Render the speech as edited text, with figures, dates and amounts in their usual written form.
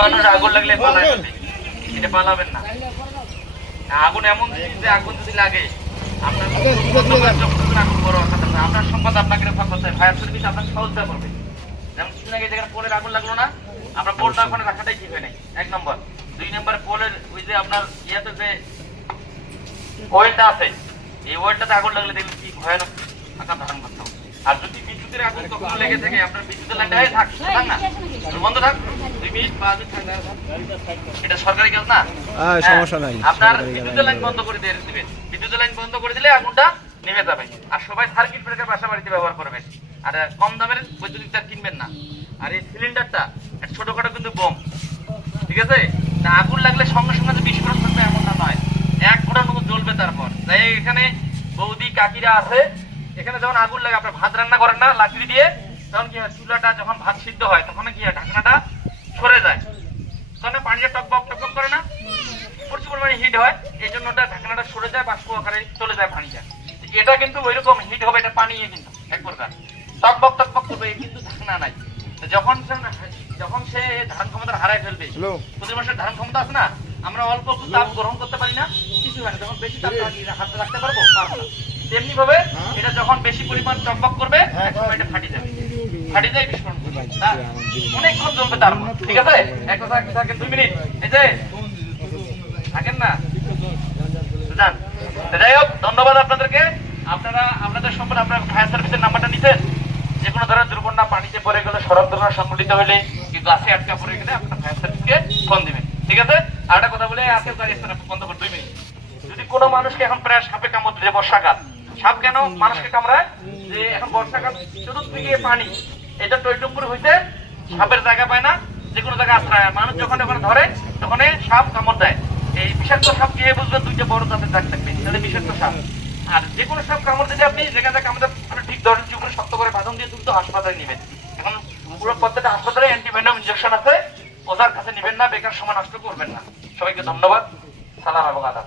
মানুষ আগুন লাগলে পালায় যাবে, এটা পালাবেন না। আগুন এমন জিনিস যে আগুন যদি লাগে আপনার আগুন বড় কথা না, আপনার সম্পদ আপনাকে রক্ষা করতে হয়, ফায়ার সার্ভিস আপনাকে সহযোগিতা করবে। যেমন কিছুদিন আগে যেখানে পোলের আগুন লাগলো না, আপনার পোলটা ওখানে রাখাটাই ঠিক হয় নাই, 1 নম্বর। 2 নম্বর, পোলের ওই যে আপনার ইয়াতে যে ওয়েলটা আছে, এই ওয়েলটাতে আগুন লাগলে দেখবেন কি ভয়ানক আকার ধারণ করতে হবে। আর যদি বিদ্যুতের আগুন কখনো লেগে থাকে, আপনার বিদ্যুতের লাইনটা থাক না, বন্ধ থাক 2 মিনিট বা এটা সরকারি কাজ না, সমস্যা নাই। আপনার বিদ্যুতের লাইন বন্ধ করে দিয়ে দিবেন, বিদ্যুতের লাইন বন্ধ করে দিলে আগুনটা নেমে যাবে। আর সবাই সার্কিট ব্রেকার বাসা বাড়িতে ব্যবহার করবেন, আর কম দামের বৈদ্যুতিক তার কিনবেন না। আর এই সিলিন্ডারটা ছোটখাটো কিন্তু বোম, ঠিক আছে না, আগুন লাগলে সঙ্গে সঙ্গে যে বিস্ফোরণ করবে এমনটা নয়, 1 ঘন্টার মতো জ্বলবে। তারপর তাই এখানে বৌদি কাকিরা আছে, এখানে যখন আগুন লাগে আপনার ভাত রান্না করেন না লাকড়ি দিয়ে, তখন কি হয় চুলাটা যখন ভাত সিদ্ধ হয় তখন কি হয় ঢাকনাটা সরে যায়, তখন পানিটা টকবক টকবক করে না, প্রচুর পরিমাণে হিট হয়, এই জন্য ওটা ঢাকনাটা সরে যায়, বাষ্প আকারে চলে যায় পানিটা। এটা কিন্তু ওইরকম হিট হবে, এটা পানি কিন্তু এক প্রকার টকবক টকবক করবে, কিন্তু ঢাকনা নাই। যখন সে ধারণ ক্ষমতা হারায় ফেলবে, প্রতি মাসের ধারণ ক্ষমতা আছে না, আমরা অল্প তাপ গ্রহণ করতে পারি না, কিছু হয় না, যখন বেশি তাপ হাতে রাখতে পারবো পারবো না। তেমনি ভাবে এটা যখন বেশি পরিমাণ টকবক করবে একসময় এটা ফাটি যাবে, ফাটি যায় বিস্ফোরণ করবে, অনেকক্ষণ জ্বলবে তার মধ্যে, ঠিক আছে। এক কথা থাকেন 2 মিনিট, এই যে থাকেন না যান। যাই হোক, ধন্যবাদ আপনাদেরকে। আপনারা আপনাদের সম্পর্কে আপনার ফায়ার সার্ভিসের নাম্বারটা নিতেন, যে কোনো ধরনের দুর্ঘটনা, পানিতে পড়ে গেলে, সড়ক দুর্ঘটনা সংঘটিত হলে, গাছে আটকা পড়ে গেলে আপনার ফায়ার সার্ভিসকে ফোন দিবেন, ঠিক আছে। আর একটা কথা বলে আজকে গাড়ি বন্ধ করে 2 মিনিট। যদি কোনো মানুষকে এখন প্রায় সাপে কামড় দিলে, বর্ষাকাল, সাপ কেন মানুষকে কামড়ায়, যে এখন বর্ষাকাল চতুর্দিকে পানি, এটা টইটুম্বুর হইতে সাপের জায়গা পায় না, যে কোনো জায়গায় আশ্রয়, মানুষ যখন ওখানে ধরে তখন সাপ কামড় দেয়। এই বিষাক্ত সাপ কি বুঝবেন, 2টা বড় দাঁতের দাগ থাকবে, তাহলে বিষাক্ত সাপ। আর যে কোনো সাপ কামড় দিলে আপনি যেখানে কামড় ঠিক 10 ইঞ্চি উপরে শক্ত করে বাঁধন দিয়ে দ্রুত হাসপাতালে নেবেন। এখন পুরো প্রত্যেকটা হাসপাতালে অ্যান্টিভেনম ইনজেকশন আছে, ওজার কাছে নেবেন না, বেকার সময় নষ্ট করবেন না। সবাইকে ধন্যবাদ, সালাম এবং আদাব।